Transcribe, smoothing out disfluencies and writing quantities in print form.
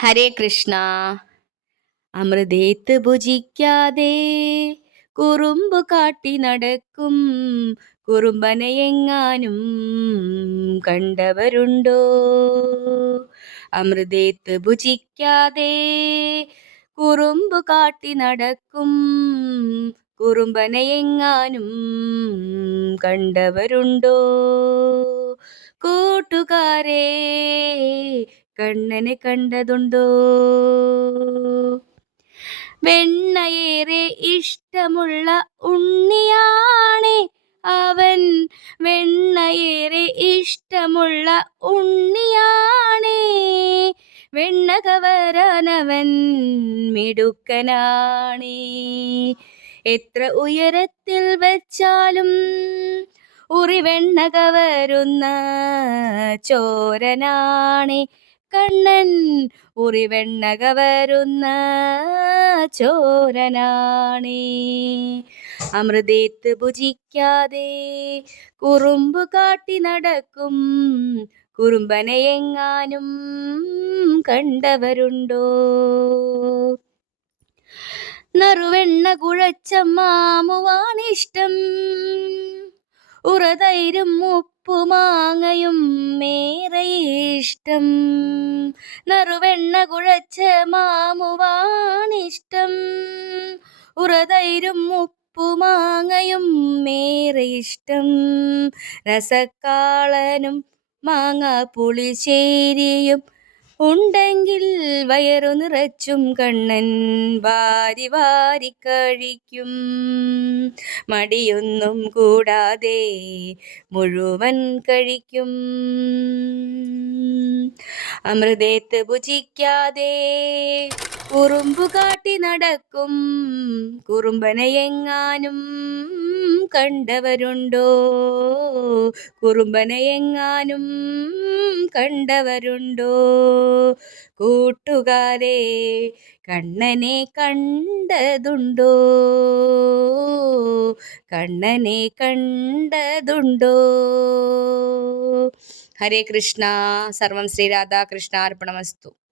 ഹരേ കൃഷ്ണ. അമൃതേത്ത് ഭുജിക്കാതെ കുറുമ്പു കാട്ടി നടക്കും കുറുമ്പനെയെങ്ങാനും കണ്ടവരുണ്ടോ? അമൃതേത്ത് ഭുജിക്കാതെ കുറുമ്പു കാട്ടി നടക്കും കുറുമ്പനെയെങ്ങാനും കണ്ടവരുണ്ടോ? കൂട്ടുകാരെ, കണ്ണനെ കണ്ടതുണ്ടോ? വെണ്ണയേറെ ഇഷ്ടമുള്ള ഉണ്ണിയാണേ അവൻ, വെണ്ണയേറെ ഇഷ്ടമുള്ള ഉണ്ണിയാണേ, വെണ്ണ കവരാനവൻ മിടുക്കനാണേ. എത്ര ഉയരത്തിൽ വെച്ചാലും ഉറിവെണ്ണ കവരുന്ന ചോരനാണേ കണ്ണൻ, ഉറിവെണ്ണ കവരുന്ന ചോരനാണേ. അമൃതേത്ത് ഭുജിക്കാതെ കുറുമ്പു കാട്ടി നടക്കും കുറുമ്പനെയെങ്ങാനും കണ്ടവരുണ്ടോ? നറുവെണ്ണ കുഴച്ച മാമുവാണിഷ്ടം, ഉറതൈരും ഉപ്പുമാങ്ങയും മേറെ ഇഷ്ടം. നറുവെണ്ണ കുഴച്ച മാമുവാണിഷ്ടം, ഉറതൈരും ഉപ്പുമാങ്ങയും മേറെ ഇഷ്ടം. രസക്കാളനും മാങ്ങ പുളിശ്ശേരിയും ഉണ്ടെങ്കിൽ വയറു നിറച്ചും കണ്ണൻ വാരി വാരി കഴിക്കും. മടിയൊന്നും കൂടാതെ മുഴുവൻ കഴിക്കും. അമൃതേത്ത് ഭുജിക്കാതെ കുറുമ്പു കാട്ടി നടക്കും കുറുമ്പനെയെങ്ങാനും കണ്ടവരുണ്ടോ? കുറുമ്പനെയെങ്ങാനും കണ്ടവരുണ്ടോ? കൂട്ടുകാരെ, കണ്ണനെ കണ്ടതുണ്ടോ? കണ്ണനെ കണ്ടതുണ്ടോ? ഹരേ കൃഷ്ണ. സർവം ശ്രീ രാധാകൃഷ്ണാർപ്പണമസ്തു.